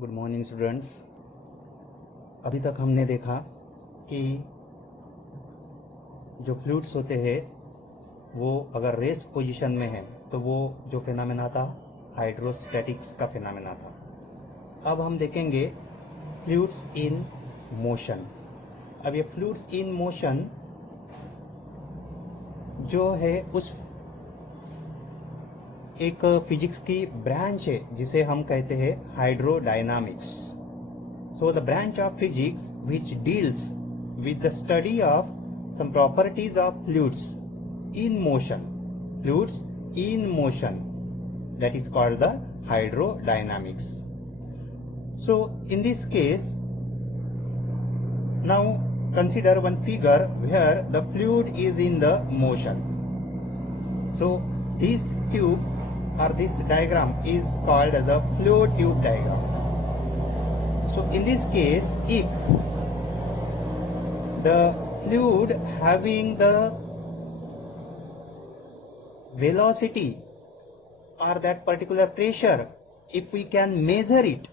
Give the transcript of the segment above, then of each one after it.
Good morning students. अभी तक हमने देखा कि जो फ्लूइड्स होते हैं वो अगर रेस्ट पोजीशन में है तो वो जो फिनोमेना था हाइड्रोस्टैटिक्स का फिनोमेना था। अब हम देखेंगे फ्लूइड्स इन मोशन। अब ये फ्लूइड्स इन मोशन जो है उस एक फिजिक्स की ब्रांच है जिसे हम कहते हैं hydrodynamics. So the branch of physics which deals with the study of some properties of fluids in motion, that is called the hydrodynamics. So in this case, now consider one figure where the fluid is in the motion. So this tube or this diagram is called the flow tube diagram. So in this case, if the fluid having the velocity or that particular pressure, if we can measure it,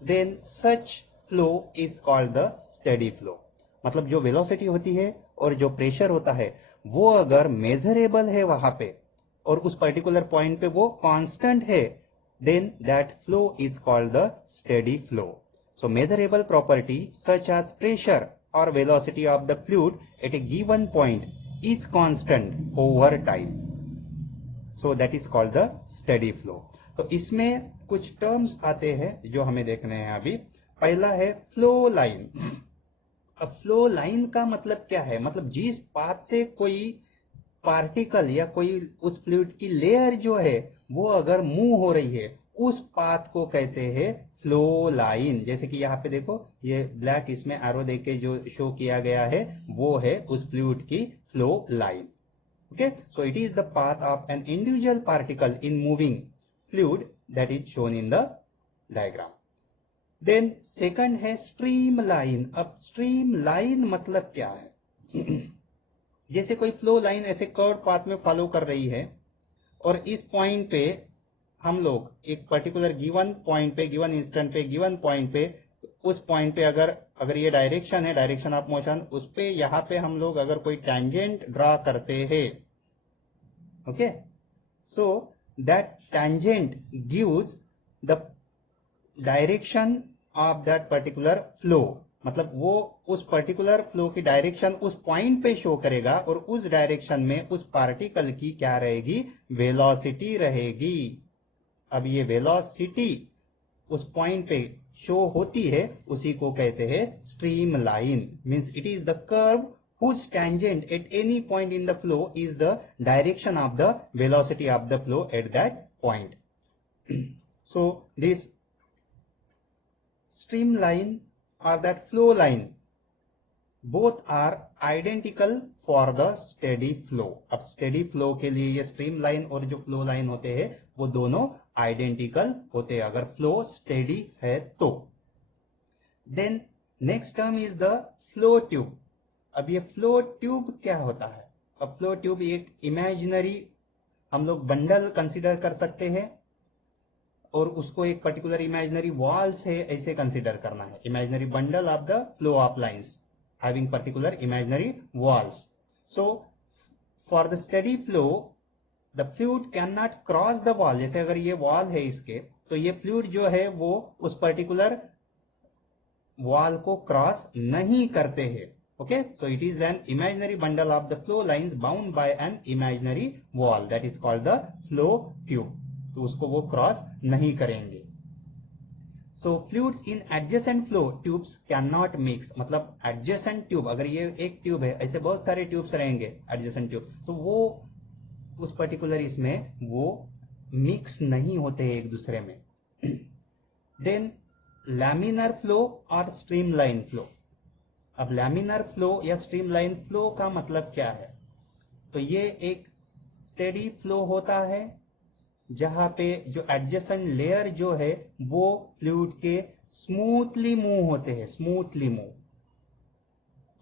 then such flow is called the steady flow. मतलब जो velocity होती है और जो pressure होता है वो अगर मेजरेबल है वहां पे और उस पर्टिकुलर पॉइंट पे वो कांस्टेंट है, then that flow is called the steady flow. So measurable property such as pressure or velocity of the fluid at a given point is constant over time. So that is called the steady flow. तो इसमें कुछ terms आते हैं जो हमें देखने हैं अभी। पहला है फ्लो लाइन। अब फ्लो लाइन का मतलब क्या है? मतलब जिस पाथ से कोई पार्टिकल या कोई उस फ्लूइड की लेयर जो है वो अगर मूव हो रही है उस पाथ को कहते हैं फ्लो लाइन। जैसे कि यहाँ पे देखो ये ब्लैक इसमें एरो देके जो शो किया गया है वो है उस फ्लूइड की flow line. Okay, so it is the path of an individual particle in moving fluid that is shown in the diagram. Then second है स्ट्रीम लाइन। अब स्ट्रीम लाइन मतलब क्या है? जैसे कोई फ्लो लाइन ऐसे कर्व पाथ में follow कर रही है और इस पॉइंट पे हम लोग एक पर्टिकुलर गिवन पॉइंट पे, गिवन इंस्टेंट पे, गिवन पॉइंट पे, उस पॉइंट पे अगर ये डायरेक्शन है, डायरेक्शन ऑफ मोशन, उस पे यहाँ पे हम लोग अगर कोई टेंजेंट ड्रा करते हैं, okay, so that tangent gives the direction of that particular flow. मतलब वो उस पर्टिकुलर फ्लो की डायरेक्शन उस पॉइंट पे शो करेगा और उस डायरेक्शन में उस पार्टिकल की क्या रहेगी? वेलोसिटी रहेगी। अब ये वेलोसिटी उस पॉइंट पे शो होती है, उसी को कहते हैं stream line. Means it is the curve whose tangent at any point in the flow is the direction of the velocity of the flow at that point. So this streamline or that flow line both are identical for the steady flow. अब steady flow के लिए ये streamline और जो flow line होते हैं वो दोनों identical होते हैं अगर flow steady है तो। Then next term is the flow tube. अब ये flow tube क्या होता है? अब flow tube एक imaginary हम लोग बंडल कंसिडर कर सकते हैं और उसको एक पर्टिकुलर इमेजिनरी वॉल से ऐसे कंसिडर करना है। Imaginary bundle of the flow of lines having particular imaginary walls. So for the steady flow the fluid can not cross the wall. जैसे अगर ये वॉल है इसके, तो ये फ्लूइड जो है वो उस पर्टिकुलर वॉल को क्रॉस नहीं करते हैं। Okay, so it is an imaginary bundle of the flow lines bound by an imaginary wall that is called the flow tube. तो उसको वो क्रॉस नहीं करेंगे। So fluids in adjacent flow tubes can not mix. मतलब adjacent tube, अगर ये एक tube है, ऐसे बहुत सारे ट्यूब्स रहेंगे एडजेसेंट ट्यूब, तो वो उस पर्टिकुलर इसमें वो मिक्स नहीं होते एक दूसरे में। देन लैमिनर फ्लो और स्ट्रीमलाइन फ्लो। अब लैमिनर फ्लो या स्ट्रीमलाइन फ्लो का मतलब क्या है? तो ये एक स्टेडी फ्लो होता है जहां पे जो एडजेसेंट लेयर जो है वो फ्लूइड के स्मूथली मूव होते हैं, स्मूथली मूव,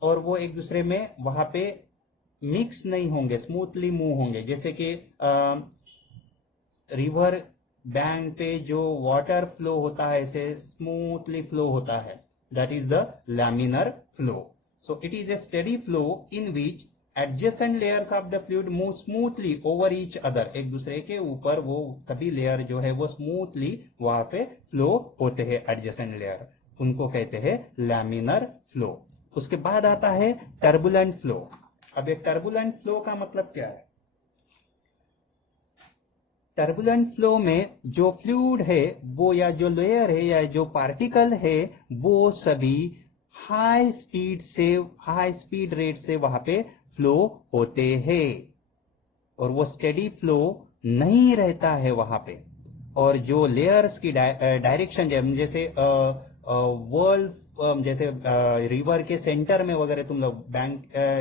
और वो एक दूसरे में वहां पे मिक्स नहीं होंगे, स्मूथली मूव होंगे। जैसे कि रिवर बैंक पे जो वाटर फ्लो होता है ऐसे स्मूथली फ्लो होता है, that is the laminar flow. So it is A steady flow in which adjacent layers of the fluid move smoothly over each other. एक दूसरे के ऊपर वो सभी लेयर जो है वो स्मूथली वहां पे फ्लो होते हैं, एडजेसेंट लेयर, उनको कहते हैं लैमिनर फ्लो. उसके बाद आता है टर्बुलेंट फ्लो. अब ये टर्बुलेंट फ्लो का मतलब क्या है? टर्बुलेंट फ्लो में जो फ्लूइड है वो, या जो लेयर है या जो पार्टिकल है, वो सभी हाई स्पीड रेट से वहां पे फ्लो होते हैं और वो स्टेडी फ्लो नहीं रहता है वहां पे. और जो लेयर्स की डायरेक्शन जैसे वर्ल्ड जैसे रिवर के सेंटर में वगैरह तुम लोग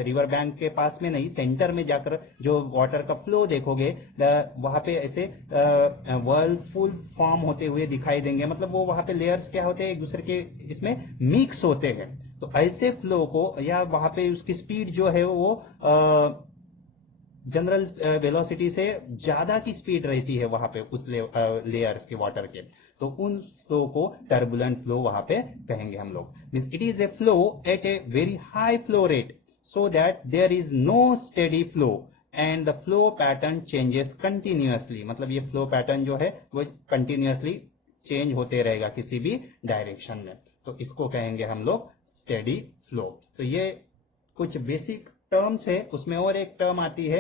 रिवर बैंक के पास में नहीं, सेंटर में जाकर जो वाटर का फ्लो देखोगे वहां पे ऐसे वर्ल्ड फुल फॉर्म होते हुए दिखाई देंगे. मतलब वो वहां पे लेयर्स क्या होते हैं, एक दूसरे के इसमें मिक्स होते हैं. तो ऐसे फ्लो को, या वहां पे उसकी स्पीड जो है वो जनरल वेलोसिटी से ज्यादा की स्पीड रहती है वहां पे उस लेयर्स के वाटर के, तो उन फ्लो को टर्बुलेंट फ्लो वहां पे कहेंगे हम लोग. Means it is a flow at a very high flow rate so that there is no steady flow and the flow pattern changes continuously. मतलब ये फ्लो पैटर्न जो है वो कंटिन्यूअसली चेंज होते रहेगा किसी भी डायरेक्शन में, तो इसको कहेंगे हम लोग स्टेडी फ्लो. तो ये कुछ बेसिक टर्म्स है. उसमें और एक टर्म आती है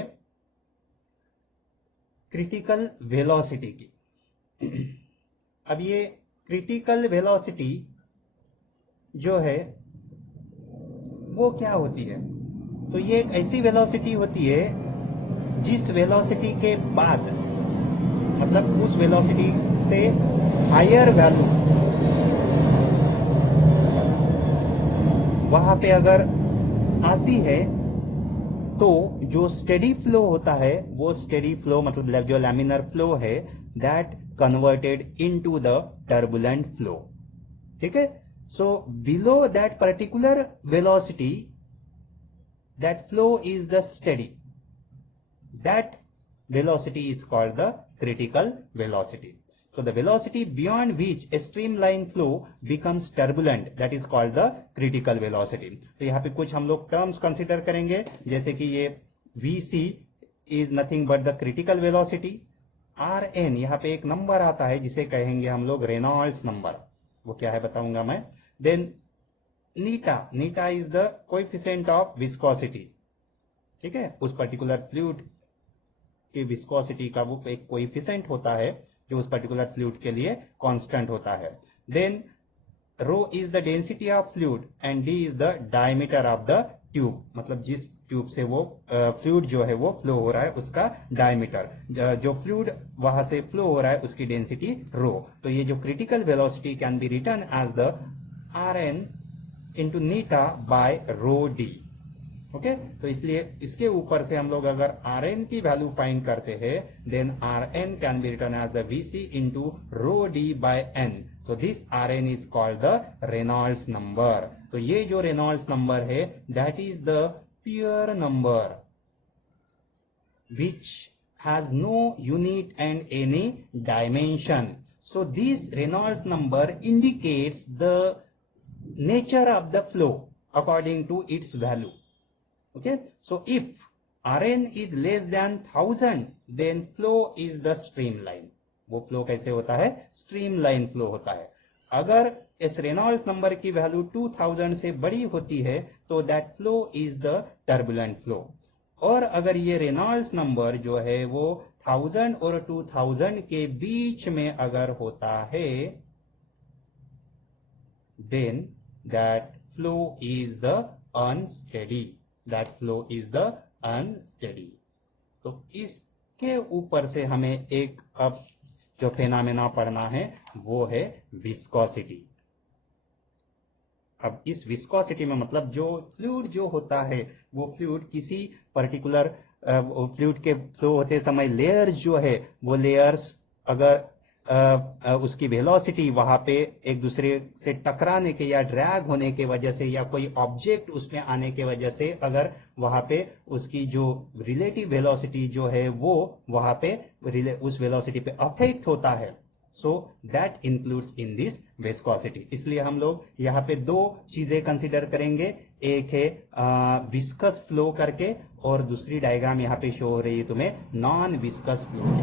क्रिटिकल वेलोसिटी की. अब ये क्रिटिकल वेलोसिटी जो है वो क्या होती है? तो ये एक ऐसी वेलोसिटी होती है जिस वेलोसिटी के बाद, मतलब उस वेलोसिटी से हायर वैल्यू वहां पे अगर आती है तो जो स्टेडी फ्लो होता है, वो स्टेडी फ्लो मतलब जो लैमिनर फ्लो है, that converted into the turbulent flow. ठीक है. So below that particular velocity that flow is the steady, that velocity is called the critical velocity. So the velocity beyond which a streamline flow becomes turbulent, that is called the critical velocity. तो यहाँ पे कुछ हम लोग terms consider करेंगे, जैसे कि ये vc is nothing but the critical velocity. rn यहाँ पे एक नंबर आता है जिसे कहेंगे हम लोग रेनॉल्ड्स नंबर. वो क्या है बताऊंगा मैं. Then eta is the coefficient of viscosity. ठीक है. उस पर्टिकुलर फ्लूइड की विस्कोसिटी का वो एक कोएफिशिएंट होता है जो उस पर्टिकुलर फ्लूइड के लिए कांस्टेंट होता है. Then rho is the density of fluid and D is the diameter of the tube. मतलब जिस ट्यूब से वो फ्लूइड जो है वो फ्लो हो रहा है उसका डायमीटर, जो फ्लूइड वहां से फ्लो हो रहा है उसकी डेंसिटी रो. तो ये जो critical velocity can be written as the rn into eta by rho D. Okay. तो इसलिए इसके ऊपर से हम लोग अगर Rn की वैल्यू फाइंड करते हैं, then Rn can be written as the Vc into rho D by n. So this Rn is called the Reynolds number. तो ये जो रेनॉल्ड्स नंबर है that is the pure number which has no unit and any dimension. So this Reynolds number indicates the nature of the flow according to its value. Okay, so if Rn is less than 1000 then flow is the streamline. वो flow कैसे होता है? Streamline flow होता है. अगर इस Reynolds number की value 2000 से बड़ी होती है तो that flow is the turbulent flow. और अगर ये रेनॉल्ड्स नंबर जो है वो 1000 और 2000 के बीच में अगर होता है, then that flow is the unsteady. That flow is the unsteady. तो इसके ऊपर से हमें एक अब जो फेनामेना पढ़ना है वो है विस्कोसिटी. अब इस विस्कोसिटी में मतलब जो फ्लूइड जो होता है वो फ्लूइड किसी पर्टिकुलर फ्लूइड के फ्लो होते समय लेयर्स जो है वो लेयर्स अगर उसकी वेलोसिटी वहां पे एक दूसरे से टकराने के या ड्रैग होने के वजह से या कोई ऑब्जेक्ट उसमें आने के वजह से अगर वहां पे उसकी जो रिलेटिव वेलोसिटी जो है वो वहां पे उस वेलोसिटी पे अफेक्ट होता है, so that includes in this viscosity. इसलिए हम लोग यहाँ पे दो चीजें कंसिडर करेंगे, एक है विस्कस फ्लो करके और दूसरी डायग्राम यहाँ पे शो हो रही है तुम्हें नॉन विस्कस फ्लो।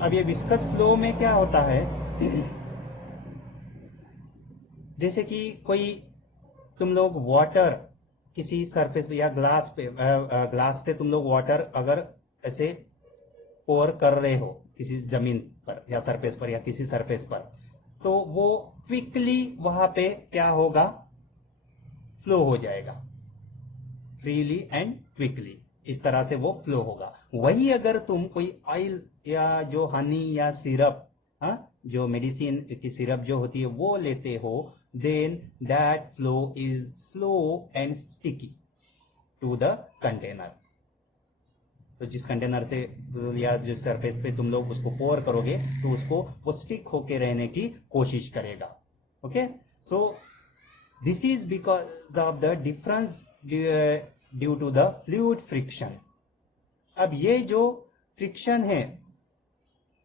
अब ये विस्कस फ्लो में क्या होता है, जैसे कि कोई तुम लोग वाटर किसी सरफेस पे या ग्लास पे ग्लास से तुम लोग वाटर अगर ऐसे पोर कर रहे हो किसी जमीन पर या सरफेस पर या किसी सरफेस पर, तो वो क्विकली वहां पे क्या होगा, फ्लो हो जाएगा फ्रीली एंड क्विकली, इस तरह से वो फ्लो होगा। वही अगर तुम कोई ऑयल या जो हनी या सिरप, जो मेडिसिन की सिरप जो होती है वो लेते हो, then that flow is slow and sticky to the container. तो जिस कंटेनर से या जिस सरफेस पे तुम लोग उसको पोर करोगे तो उसको वो स्टिक होके रहने की कोशिश करेगा। Okay, so this is because of the difference due to the fluid friction. अब ये जो फ्रिक्शन है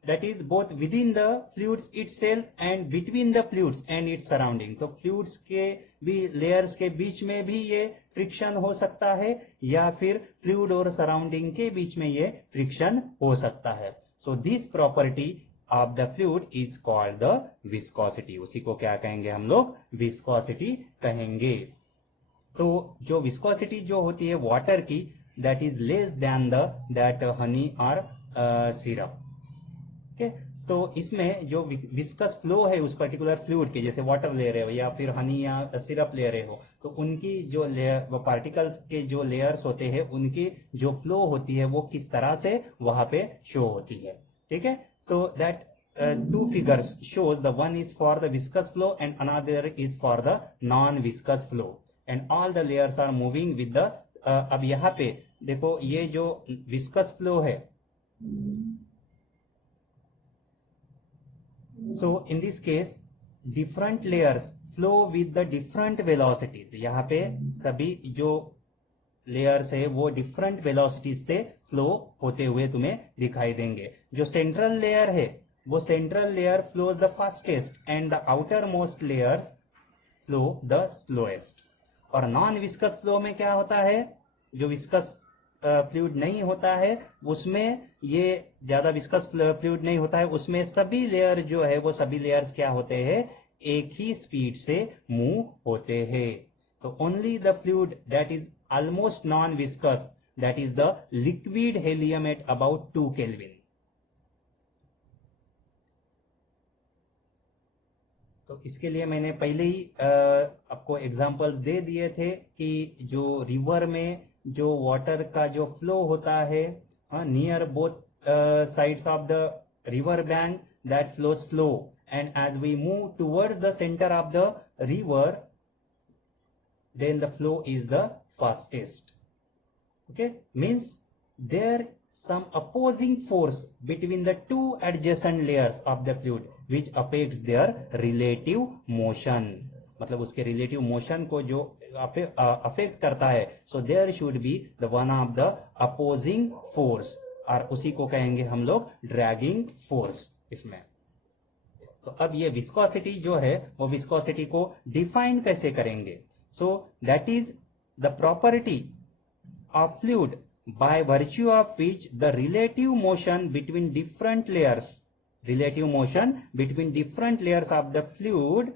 that is both within the fluids itself and between the fluids and its surrounding, तो fluids के भी layers के बीच में भी ये फ्रिक्शन हो सकता है या फिर फ्लूइड और सराउंडिंग के बीच में ये फ्रिक्शन हो सकता है। So this property of the fluid is called the viscosity. उसी को क्या कहेंगे हम लोग, विस्कोसिटी कहेंगे। तो जो विस्कोसिटी जो होती है वाटर की, that is less than the that Honey और सिरप। Okay? तो इसमें जो विस्कस फ्लो है उस पर्टिकुलर फ्लूइड के, जैसे वाटर ले रहे हो या फिर हनी या सिरप ले रहे हो, तो उनकी जो लेयर पार्टिकल्स के जो लेयर्स होते हैं उनकी जो फ्लो होती है वो किस तरह से वहां पे शो होती है। ठीक है, so that two figures shows the one is for the viscous flow and another is for the non viscous flow and all the layers are moving with the अब यहाँ पे देखो ये जो विस्कस फ्लो है, so in this case different layers flow with the different velocities। यहाँ पे सभी जो लेयर्स है वो डिफरेंट वेलोसिटीज से फ्लो होते हुए तुम्हें दिखाई देंगे। जो सेंट्रल लेयर है वो central layer flows the fastest and the outer most layers flow the slowest. और नॉन विस्कस फ्लो में क्या होता है, जो विस्कस फ्लूइड नहीं होता है उसमें ये ज्यादा विस्कस फ्लूइड नहीं होता है, उसमें सभी लेयर जो है वो सभी लेयर्स क्या होते हैं, एक ही स्पीड से मूव होते हैं। तो only the fluid that is almost non viscous, that is the liquid helium at about 2 kelvin. तो इसके लिए मैंने पहले ही आपको एग्जांपल्स दे दिए थे कि जो रिवर में जो वाटर का जो फ्लो होता है near both sides of the river bank, that flow slow and as we move towards the centre of the river then the flow is the fastest. Okay, means there some opposing force between the two adjacent layers of the fluid which affects their relative motion। मतलब उसके relative motion को जो affect करता है, so there should be the one of the opposing force, और उसी को कहेंगे हम लोग ड्रैगिंग फोर्स इसमें। तो अब ये विस्कोसिटी जो है वो विस्कोसिटी को डिफाइन कैसे करेंगे, so that is the property of fluid by virtue of which the relative motion between different layers of the fluid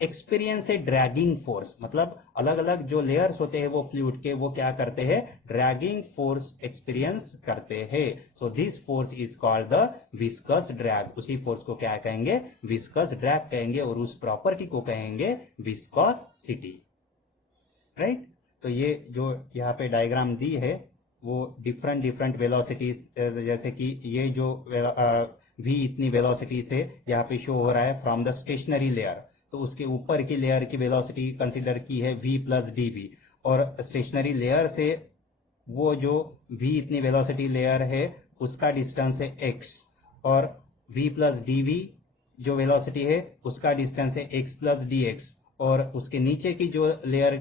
experience a dragging force। मतलब अलग अलग जो लेयर्स होते हैं वो फ्लूइड के वो क्या करते हैं, ड्रैगिंग फोर्स एक्सपीरियंस करते हैं। So this force is called the viscous drag. उसी फोर्स को क्या कहेंगे, विस्कस ड्रैग कहेंगे, और उस प्रॉपर्टी को कहेंगे विस्कोसिटी। राइट, तो ये जो यहाँ पे डायग्राम दी है वो डिफरेंट वेलोसिटीज, जैसे कि ये जो v इतनी वेलोसिटी से यहाँ पे शो हो रहा है फ्रॉम द स्टेशनरी लेयर, तो उसके ऊपर की लेयर की वेलोसिटी कंसीडर की है v प्लस dv, और स्टेशनरी लेयर से वो जो v इतनी वेलोसिटी लेयर है उसका डिस्टेंस है x, और v प्लस dv जो वेलोसिटी है उसका डिस्टेंस है x प्लस डी एक्स, और उसके नीचे की जो लेयर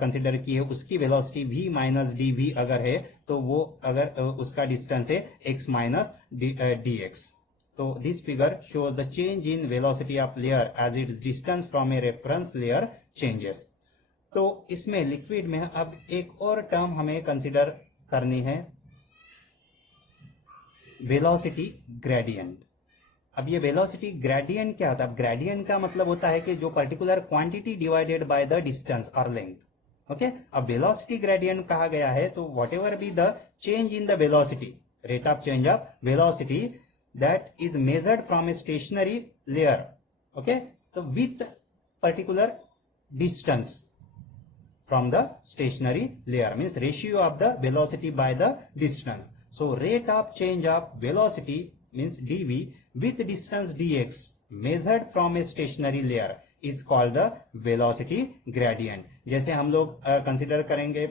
कंसिडर की है उसकी velocity v minus d v अगर है तो वो अगर उसका डिस्टेंस है x minus d x. So this figure shows the change in velocity of layer as its distance from a reference layer changes. तो इसमें लिक्विड में अब एक और टर्म हमें कंसिडर करनी है, वेलोसिटी ग्रेडियंट. अब ये वेलोसिटी ग्रेडियंट क्या होता है? अब ग्रेडियंट का मतलब होता है कि जो particular quantity divided by the distance और लेंथ. ओके, अब वेलोसिटी ग्रेडियंट कहा गया है तो what ever be the change in the velocity, rate of change of velocity that is measured from a stationary layer, okay, so with particular distance from the stationary layer means ratio of the velocity by the distance. So rate of change of velocity means dv with distance dx measured from a stationary layer is called the velocity gradient. जैसे हम लोग consider करेंगे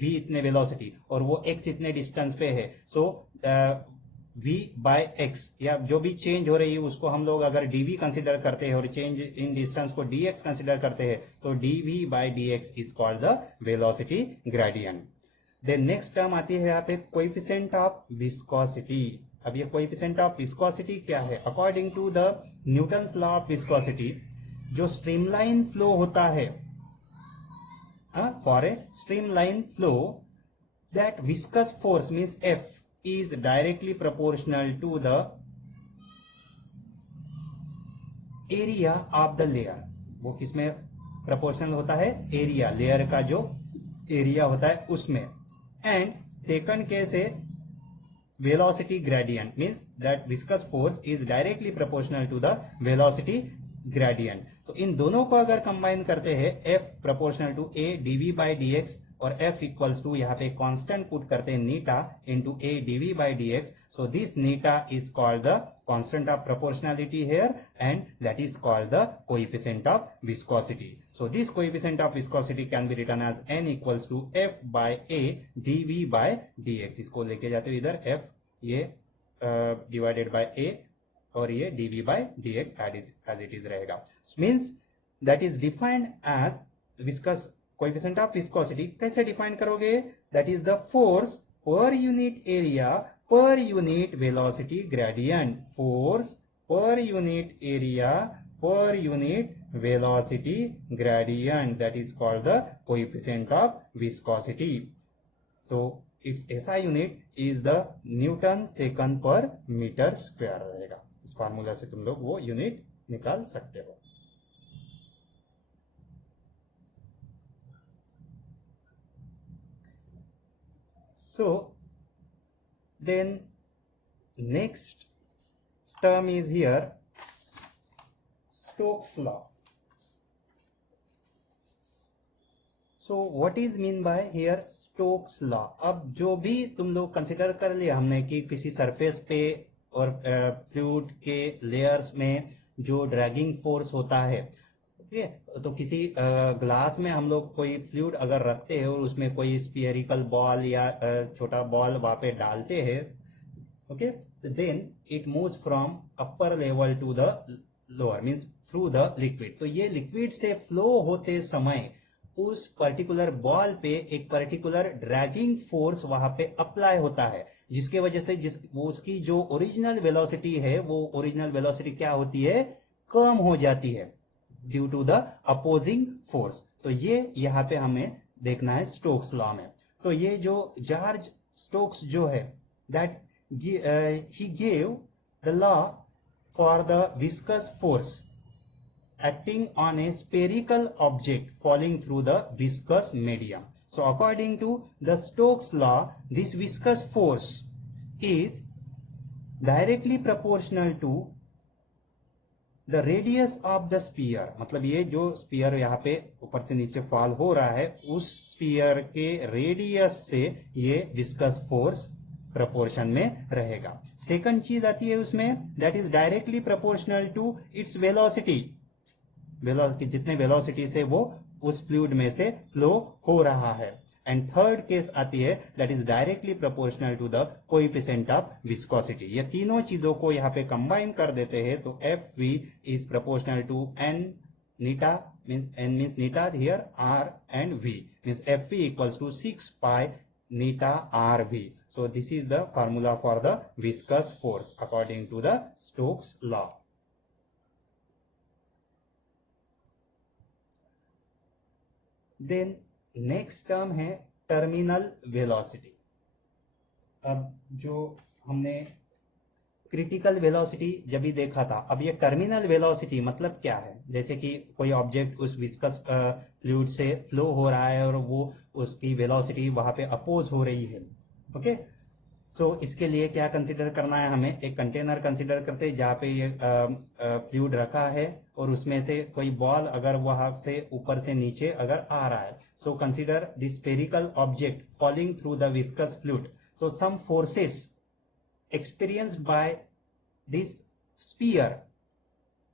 v इतने velocity और वो x इतने distance पे है, सो v बाय x या जो भी चेंज हो रही है उसको हम लोग अगर dv कंसिडर करते हैं और चेंज इन डिस्टेंस को dx कंसिडर करते हैं तो dv by dx is called the velocity gradient. Then next term आती है यहाँ पे कोएफिशिएंट ऑफ विस्कोसिटी. अब ये कोएफिशिएंट ऑफ विस्कोसिटी क्या है? According to the Newton's law of viscosity, जो स्ट्रीमलाइन फ्लो होता है, for a streamline flow that viscous force means F is directly proportional to the area of the layer. वो किसमें proportional होता है? Area, layer का जो एरिया होता है उसमें. एंड सेकंड केस है velocity gradient means that viscous force is directly proportional to the velocity gradient. तो इन दोनों को अगर कंबाइन करते हैं F proportional to A dv by dx और F इक्वल्स टू यहाँ पे कांस्टेंट पुट करते हैं eta into A dv by dx. So this eta is called the constant of proportionality here and that is called the coefficient of viscosity. So this coefficient of viscosity can be written as n equals to F by A dv by dx. इसको लेके जाते हो इधर F ये divided by A और ये dv by dx as it is रहेगा. Means that is defined as viscous coefficient of viscosity. कैसे डिफाइन करोगे? That is the force per unit area per unit velocity gradient. Force per unit area per unit velocity gradient, that is called the coefficient of viscosity. So its SI unit is the newton second per metre square रहेगा. इस formula से तुम लोग वो unit निकाल सकते हो. So then next term is here Stokes law. So what is mean by here Stokes law? अब जो भी तुम लोग कंसिडर कर लिया हमने कि किसी सरफेस पे और फ्लूइड के लेयर्स में जो ड्रैगिंग फोर्स होता है, ओके, तो किसी ग्लास में हम लोग कोई फ्लूइड अगर रखते हैं और उसमें कोई स्फीयरिकल बॉल या छोटा बॉल वहां पे डालते हैं, okay, then it moves from upper level to the lower means through the liquid. तो ये लिक्विड से फ्लो होते समय उस पर्टिकुलर बॉल पे एक पर्टिकुलर ड्रैगिंग फोर्स वहां पे अप्लाई होता है, जिसके वजह से उसकी जो ओरिजिनल वेलोसिटी है वो ओरिजिनल वेलोसिटी क्या होती है? कम हो जाती है due to the opposing force. तो ये यहाँ पे हमें देखना है स्टोक्स लॉ में. तो ये जो जॉर्ज स्टोक्स जो है that he gave the law for the viscous force acting on a spherical object falling through the viscous medium. So according to the Stokes law, this viscous force is directly proportional to the radius of the sphere. मतलब ये जो spear यहाँ पे ऊपर से नीचे fall हो रहा है उस स्पीयर के रेडियस से ये विस्कस फोर्स प्रोपोर्शन में रहेगा. सेकंड चीज आती है उसमें that is directly proportional to its velocity. जितने वेलोसिटी से वो उस फ्लूइड में से फ्लो हो रहा है. एंड थर्ड केस आती है that is directly proportional to the coefficient of viscosity. ये तीनों चीजों को यहाँ पे कंबाइन कर देते हैं तो F V is proportional to n नीटा means n means neta here r and v means fv equals to 6 pi neta rv. So this is the formula for the viscous force according to the Stokes law. Then next term है terminal velocity. अब जो हमने critical velocity जब भी देखा था, अब ये टर्मिनल वेलोसिटी मतलब क्या है? जैसे कि कोई ऑब्जेक्ट उस विस्कस फ्लूइड से फ्लो हो रहा है और वो उसकी वेलोसिटी वहां पे अपोज हो रही है। ओके, सो इसके लिए क्या कंसीडर करना है हमें? एक कंटेनर कंसीडर करते हैं जहाँ पे ये फ्लूइड रखा है और उसमें से कोई बॉल अगर वहां से ऊपर से नीचे अगर आ रहा है, so consider this spherical object falling through the viscous fluid. तो सम forces experienced by this sphere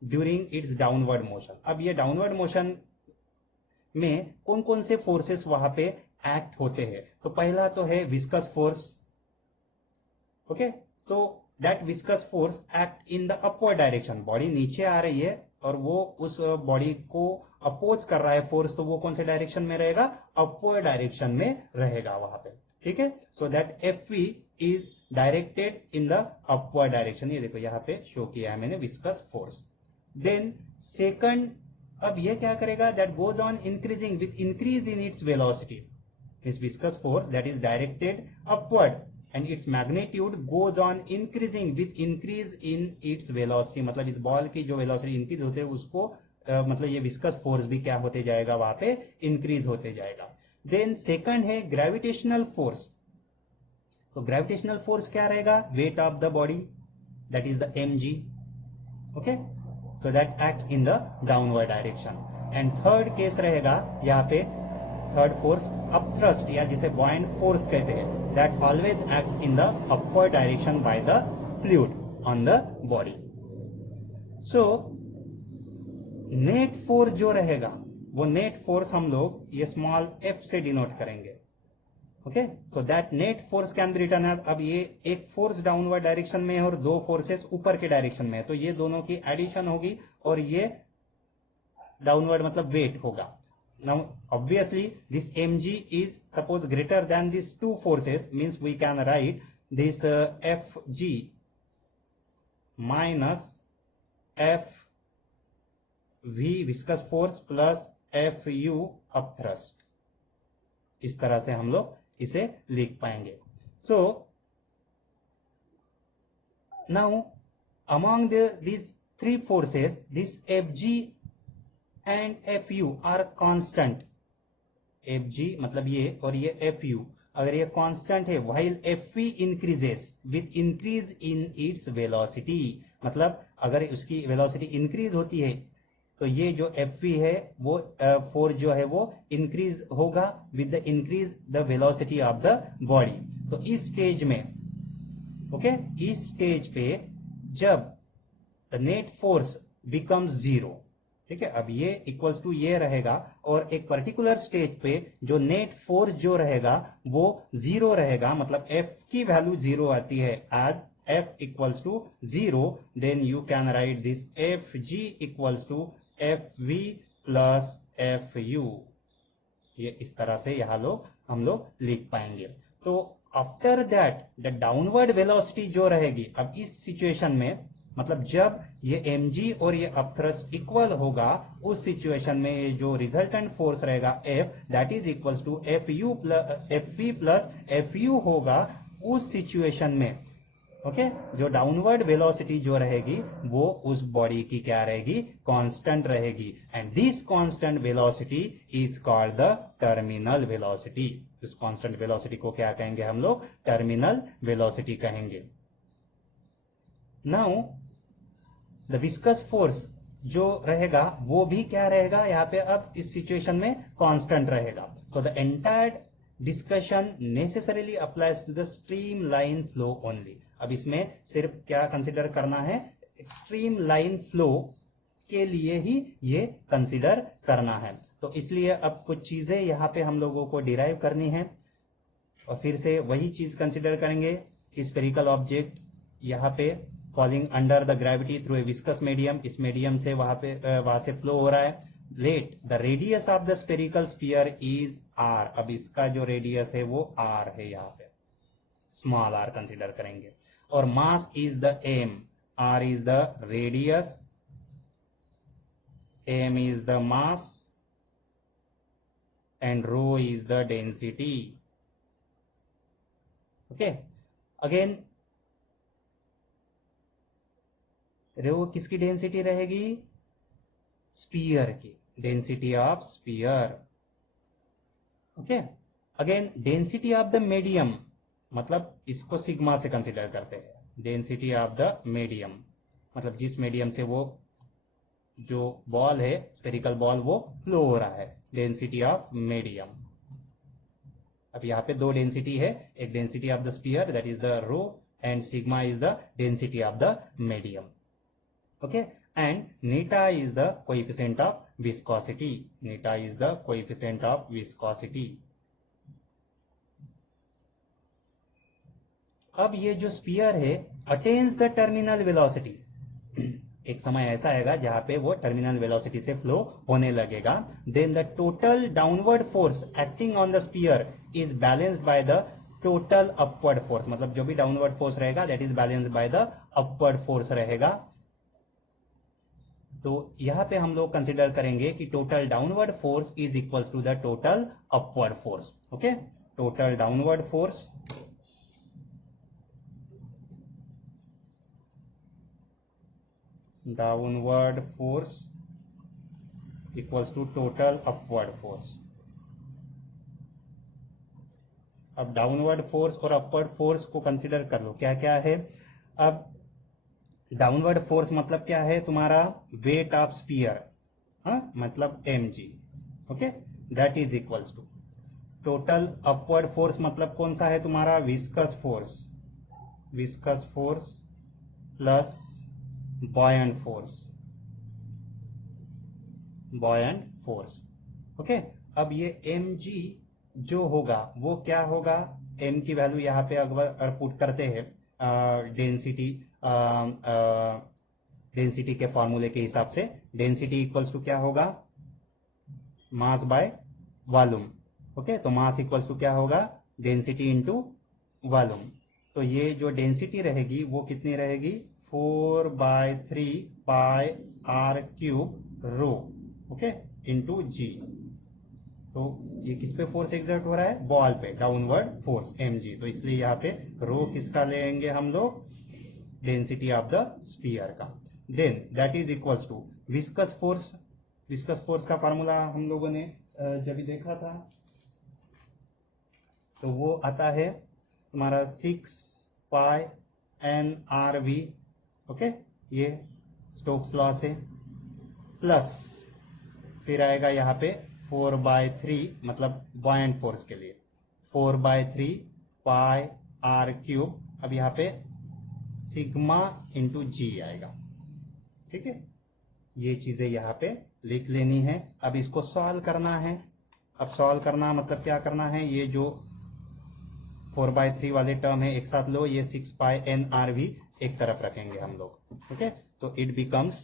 during its downward motion। अब ये डाउनवर्ड मोशन में कौन कौन से फोर्सेस वहां पे एक्ट होते हैं? तो पहला तो है viscous force. Okay, so that viscous force act in the upward direction. Body नीचे आ रही है और वो उस बॉडी को अपोज कर रहा है फोर्स, तो वो कौन से डायरेक्शन में रहेगा? अपवर्ड डायरेक्शन में रहेगा वहां पे। ठीक है, so that F V is directed in the upward direction. ये देखो यहाँ पे शो किया है मैंने विस्कस फोर्स। देन सेकंड, अब ये क्या करेगा? That goes on increasing with increase in its velocity. इस viscous force that is directed upward and its magnitude goes on increasing with increase in its velocity. मतलब इस बॉल की जो velocity increase होते है उसको मतलब ये विस्कस फोर्स भी क्या होते जाएगा? वहां पे इंक्रीज होते जाएगा। देन सेकंड है ग्रेविटेशनल फोर्स। तो ग्रेविटेशनल फोर्स क्या रहेगा? Weight of the body that is the mg। Okay, so that acts in the downward direction. And third case रहेगा यहाँ पे, थर्ड फोर्स अपथ्रस्ट या जिसे बॉयंट फोर्स कहते हैं, that always acts in the upward direction by the fluid on the body. So net force जो रहेगा वो नेट फोर्स हम लोग ये स्मॉल f से डिनोट करेंगे। Okay, so that net force can be written as, अब ये एक फोर्स डाउनवर्ड डायरेक्शन में है और दो फोर्सेस ऊपर के डायरेक्शन में है, तो ये दोनों की एडिशन होगी और ये डाउनवर्ड मतलब वेट होगा। Now obviously this mg is suppose greater than this two forces, means we can write this fg minus fv viscous force plus fu upthrust. इस तरह से हम लोग इसे लिख पाएंगे। So now among these three forces, this fg and fu are constant। fg मतलब ये और ये fu अगर ये कांस्टेंट है, while fv increases with increase in its velocity। मतलब अगर उसकी वेलोसिटी इंक्रीज होती है तो ये जो fv है वो फोर्स जो है वो इंक्रीज होगा with the increase the velocity of the body. तो इस स्टेज में इस स्टेज पे जब the net force becomes zero, ठीक है, अब ये इक्वल्स टू ये रहेगा और एक पर्टिकुलर स्टेज पे जो नेट फोर्स जो रहेगा वो जीरो रहेगा, मतलब f की वैल्यू जीरो आती है as f equals to zero, then you can write this fg equals to fv plus fu। ये इस तरह से यहाँ हम लोग लिख पाएंगे। तो after that the downward velocity जो रहेगी, अब इस सिचुएशन में मतलब जब ये mg और ये अपथ्रस्ट इक्वल होगा, उस सिचुएशन में ये जो रिजल्टेंट फोर्स रहेगा f that is equals to fv plus fu होगा। उस सिचुएशन में ओके, जो डाउनवर्ड वेलोसिटी जो रहेगी वो उस बॉडी की क्या रहेगी? कांस्टेंट रहेगी। And this constant velocity is called the terminal velocity. इस कांस्टेंट वेलोसिटी को क्या कहेंगे हम लोग? टर्मिनल वेलोसिटी कहेंगे। नाउ द विस्कस फोर्स जो रहेगा वो भी क्या रहेगा यहाँ पे? अब इस सिचुएशन में कांस्टेंट रहेगा। तो the entire discussion necessarily applies to the stream line flow only. अब इसमें सिर्फ क्या कंसिडर करना है? स्ट्रीम लाइन फ्लो के लिए ही ये कंसिडर करना है। तो इसलिए अब कुछ चीजें यहाँ पे हम लोगों को डिराइव करनी है और फिर से वही चीज कंसिडर करेंगे कि स्फेरिकल ऑब्जेक्ट यहाँ पे falling under the gravity through a viscous medium, इस मीडियम से वहां से फ्लो हो रहा है। Let the radius of the spherical sphere is r, अब इसका जो रेडियस है वो r है, यहाँ पे स्मॉल r कंसिडर करेंगे। और mass is the m, r is the radius, m is the mass and rho is the density. Okay, again rho किसकी डेंसिटी रहेगी? स्पीयर की, density of sphere. Okay, again density of the medium, मतलब इसको sigma से consider करते हैं। Density of the medium मतलब जिस मीडियम से वो जो बॉल है, स्फेरिकल बॉल, वो फ्लो हो रहा है, डेंसिटी ऑफ मीडियम। अब यहाँ पे दो डेंसिटी है, एक density of the sphere that is the rho and sigma is the density of the medium. Okay, and नीटा is the coefficient of viscosity, नीटा is the coefficient of viscosity. अब ये जो स्फीयर है अटेन्स द टर्मिनल वेलोसिटी, एक समय ऐसा आएगा जहां पे वो टर्मिनल वेलोसिटी से फ्लो होने लगेगा। Then the total downward force acting on the sphere is balanced by the total upward force, मतलब जो भी डाउनवर्ड फोर्स रहेगा that is balanced by the upward force रहेगा। तो यहां पे हम लोग कंसिडर करेंगे कि total downward force is equal to the total upward force. Okay, total downward force equals to total upward force. अब डाउनवर्ड फोर्स और अपवर्ड फोर्स को कंसिडर कर लो, क्या क्या है। अब डाउनवर्ड फोर्स मतलब क्या है? तुम्हारा वेट ऑफ स्फीयर, मतलब mg। Okay, that is equals to total upward force मतलब कौन सा है तुम्हारा? Viscous force plus buoyant force. Okay, अब ये mg जो होगा वो क्या होगा? m की वैल्यू यहाँ पे अगर पुट करते हैं डेंसिटी के फॉर्मूले के हिसाब से, डेंसिटी इक्वल्स टू क्या होगा? Mass by volume. ओके, तो मास इक्वल्स टू क्या होगा? Density into volume. तो ये जो डेंसिटी रहेगी वो कितनी रहेगी? 4/3 पाई r³ रो, ओके, इंटू जी। तो ये किस पे फोर्स एक्सर्ट हो रहा है? बॉल पे, डाउनवर्ड फोर्स mg। तो इसलिए यहाँ पे रो किसका लेंगे हम लोग? डेंसिटी ऑफ द स्फीयर का। Then that is equals to viscous force का फार्मूला हम लोगों ने जब भी देखा था तो वो आता है तुम्हारा 6 पाई nRV। ओके, ये स्टोक्स लॉ से, प्लस फिर आएगा यहाँ पे 4/3 मतलब बॉयंट फोर्स के लिए 4/3 पाई r³। अब यहाँ पे सिग्मा इंटू जी आएगा। ठीक है, ये चीजें यहाँ पे लिख लेनी है। अब इसको सॉल्व करना है। अब सॉल्व करना मतलब क्या करना है? ये जो 4/3 वाले टर्म है एक साथ लो, ये 6 पाई nRV एक तरफ रखेंगे हम लोग। ओके, तो it becomes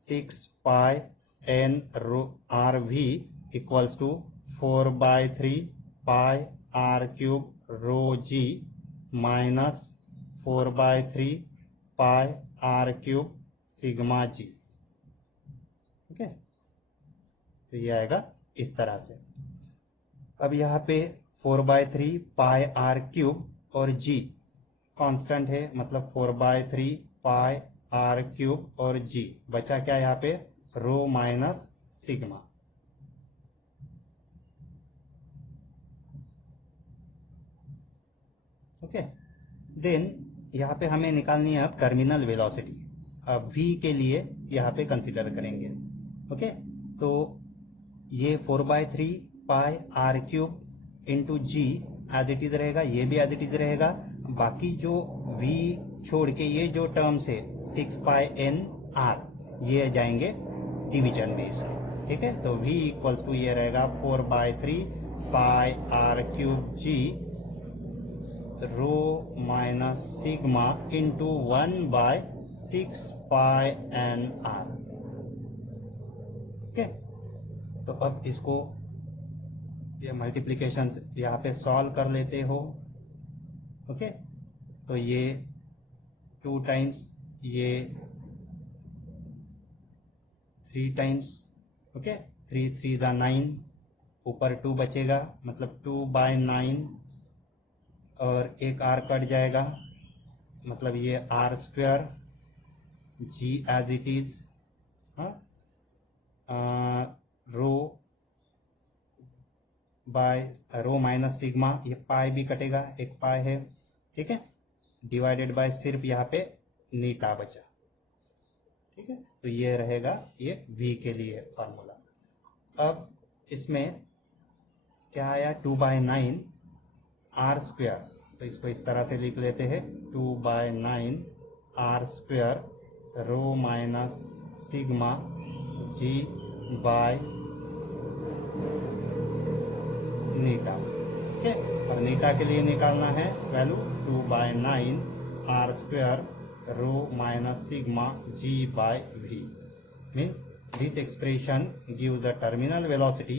6 pi nRV equals to 4/3 pi r³ rho g minus 4/3 pi r³ sigma g. Okay, तो ये आएगा इस तरह से। अब यहाँ पे 4/3 पाई r³ और g कांस्टेंट है, मतलब 4/3 पाई r³ और g बचा क्या यहाँ पे? रो माइनस सिग्मा। ओके, देन यहाँ पे हमें निकालनी है अब टर्मिनल वेलोसिटी। अब v के लिए यहाँ पे कंसिडर करेंगे। ओके, तो ये 4/3 pi r³ into g as it is रहेगा, ये भी एज इट इज रहेगा। बाकी जो v छोड़ के ये जो टर्म्स है 6 पाई nr ये जाएंगे डिवीजन में इसके। ठीक है। तो v इक्वल्स टू ये रहेगा 4/3 पाई r क्यूब g रो माइनस सिग्मा इंटू 1/6 पाई n r। ठीक है। तो अब इसको ये मल्टीप्लीकेशन यहाँ पे सॉल्व कर लेते हो। ओके, तो ये 2 टाइम्स, ये 3 टाइम्स। ओके, 3 3 ज़ा 9, ऊपर 2 बचेगा, मतलब 2/9, और एक r कट जाएगा, मतलब ये r² g as it is, rho by rho minus sigma, ये पाई भी कटेगा, एक पाई है। ठीक है, डिवाइडेड बाय सिर्फ यहाँ पे नीटा बचा। ठीक है, तो ये रहेगा ये v के लिए फार्मूला। अब इसमें क्या आया, 2/9 r², तो इसको इस तरह से लिख लेते हैं, 2/9 r² rho minus sigma g by नीटा। ठीक है, और नीटा के लिए निकालना है value 2/9 r² rho minus sigma g by v, means this expression gives the terminal velocity